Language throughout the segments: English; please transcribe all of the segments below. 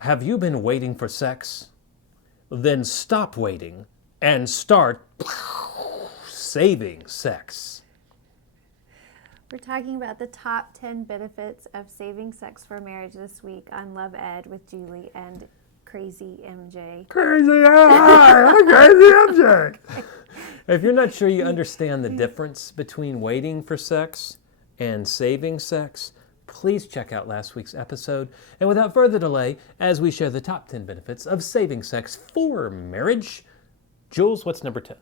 Have you been waiting for sex? Then stop waiting and start saving sex. We're talking about the top 10 benefits of saving sex for marriage this week on Love Ed with Julie and Crazy MJ. Crazy MJ. If you're not sure you understand the difference between waiting for sex and saving sex, please check out last week's episode. And without further delay, as we share the top 10 benefits of saving sex for marriage, Jules, what's number 10?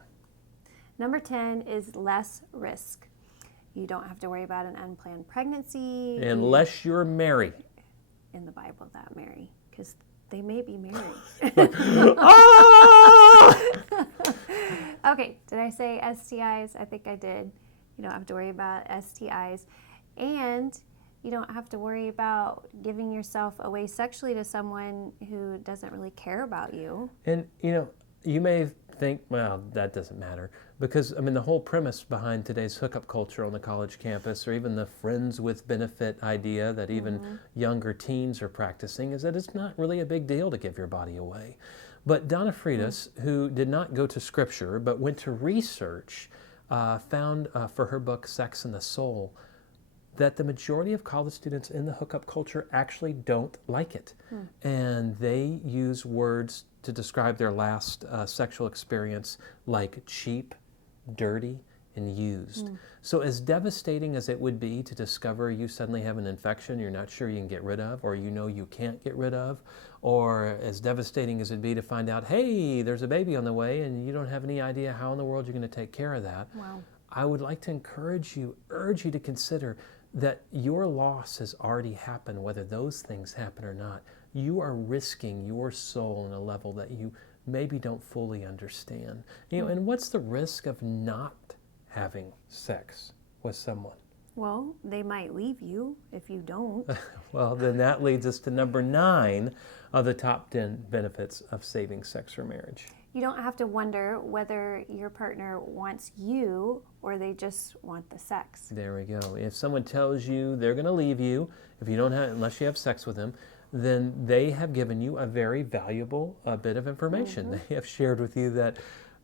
Number 10 is less risk. You don't have to worry about an unplanned pregnancy. Unless you're married. In the Bible, that marry, because they may be married. Okay, did I say STIs? I think I did. You don't have to worry about STIs. And you don't have to worry about giving yourself away sexually to someone who doesn't really care about you. And, you may think, well, that doesn't matter. Because, the whole premise behind today's hookup culture on the college campus, or even the friends with benefit idea that even younger teens are practicing, is that it's not really a big deal to give your body away. But Donna Freitas, who did not go to Scripture, but went to research, found for her book, Sex and the Soul, that the majority of college students in the hookup culture actually don't like it. And they use words to describe their last sexual experience like cheap, dirty, and used. So as devastating as it would be to discover you suddenly have an infection you're not sure you can get rid of, or you can't get rid of, or as devastating as it'd be to find out, hey, there's a baby on the way and you don't have any idea how in the world you're going to take care of that. Wow. I would like to urge you to consider that your loss has already happened, whether those things happen or not. You are risking your soul in a level that you maybe don't fully understand. And what's the risk of not having sex with someone? Well, they might leave you if you don't. Well, then that leads us to number 9 of the top 10 benefits of saving sex for marriage. You don't have to wonder whether your partner wants you or they just want the sex. There we go. If someone tells you they're going to leave you unless you have sex with them, then they have given you a very valuable bit of information. They have shared with you that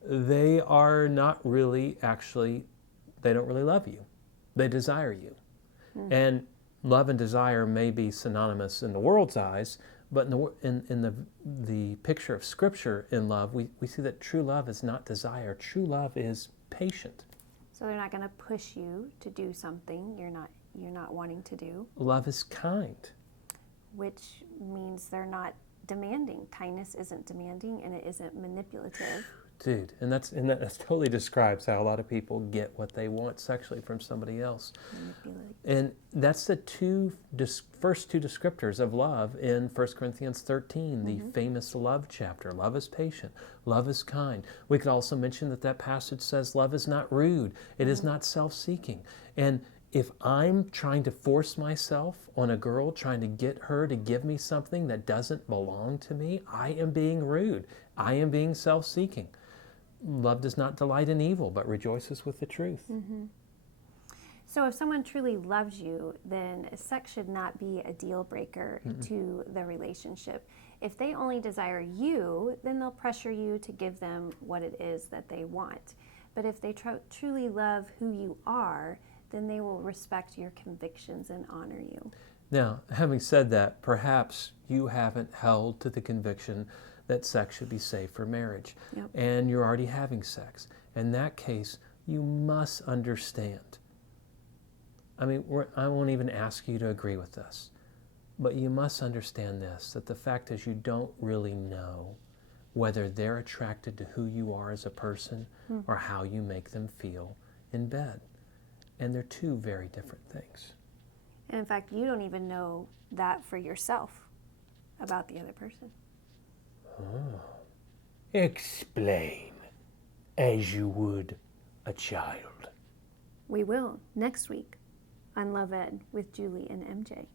they are not really they don't really love you. They desire you. And love and desire may be synonymous in the world's eyes, but in the picture of Scripture in love, we see that true love is not desire. True love is patient. So they're not going to push you to do something you're not wanting to do. Love is kind. Which means they're not demanding. Kindness isn't demanding and it isn't manipulative. Dude, and that totally describes how a lot of people get what they want sexually from somebody else. And that's the first two descriptors of love in 1 Corinthians 13, the famous love chapter. Love is patient. Love is kind. We could also mention that passage says love is not rude. It is not self-seeking. And if I'm trying to force myself on a girl, trying to get her to give me something that doesn't belong to me, I am being rude. I am being self-seeking. Love does not delight in evil, but rejoices with the truth. So if someone truly loves you, then sex should not be a deal breaker to the relationship. If they only desire you, then they'll pressure you to give them what it is that they want. But if they truly love who you are, then they will respect your convictions and honor you. Now, having said that, perhaps you haven't held to the conviction that sex should be safe for marriage. And you're already having sex. In that case, you must understand. I won't even ask you to agree with this, but you must understand this, that the fact is you don't really know whether they're attracted to who you are as a person or how you make them feel in bed. And they're two very different things. And in fact, you don't even know that for yourself about the other person. Oh. Explain as you would a child. We will next week on Love Ed with Julie and MJ.